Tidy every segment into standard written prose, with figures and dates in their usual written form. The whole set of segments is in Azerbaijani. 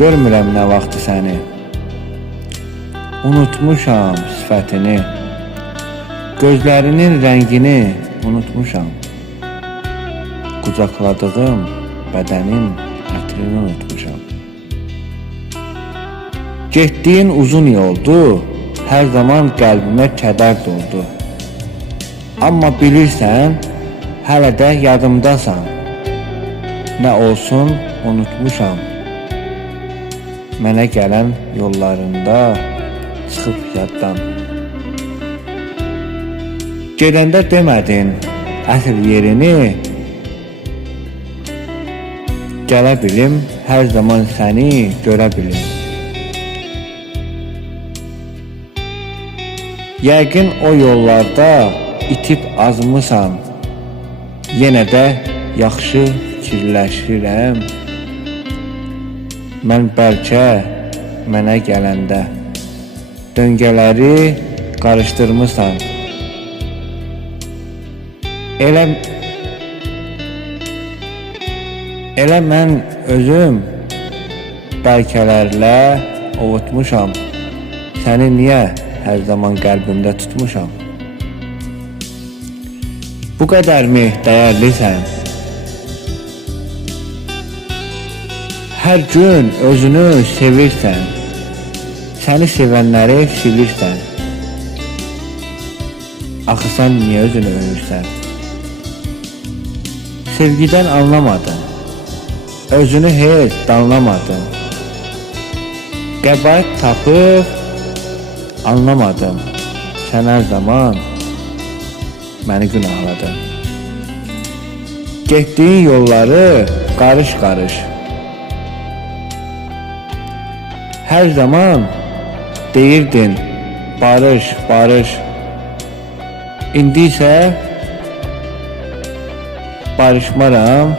görmürəm nə vaxtı səni. Unutmuşam sifətini, gözlərinin rəngini unutmuşam. Qucaqladığım bədənin ətrini unutmuşam. Getdiyin uzun yoldu, hər zaman qəlbimə kədər doldu. Amma bilirsən, hələ də yadımdasan. Nə olsun unutmuşam. Mənə gələn yollarında çıxıb yaddan. Gedəndə demədin əsl yerini, gələ bilim, hər zaman səni görə bilim. Yəqin o yollarda itib azmısan, yenə də yaxşı fikirləşirəm. Mən bəlkə mənə gələndə döngələri qarışdırmısan. Elə mən özüm bəlkələrlə ovutmuşam. Səni niyə hər zaman qəlbimdə tutmuşam? Bu qədərmi dəyərlisən? Hər gün özünü sevirsən, səni sevənləri silirsən. Axı sən niyə özünü öyürsən? Sevgidən anlamadın, özünü heç danlamadın. Qəbahət tapıb anlamadım, sən hər zaman məni günahladın. Getdiyin yolları qarış-qarış, hər zaman deyirdin barış, barış. İndi isə barışmaram,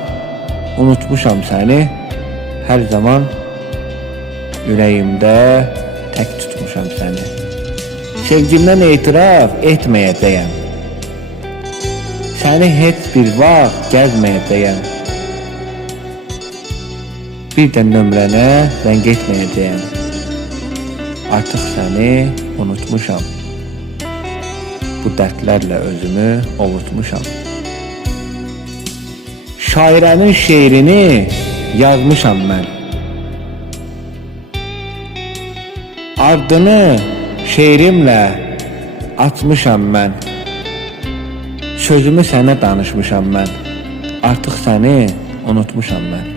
unutmuşam səni. Hər zaman ürəyimdə tək tutmuşam səni. Sevgimdən etiraf etməyəcəyəm, səni heç bir vaxt gəzməyəcəyəm. Bir də nömrənə zəng etməyəcəyəm. Artıq səni unutmuşam. Bu dərdlərlə özümü ovutmuşam. Şairənin şeirini yazmışam mən. Ardını şeirimlə açmışam mən. Sözümü sənə danışmışam mən. Artıq səni unutmuşam mən.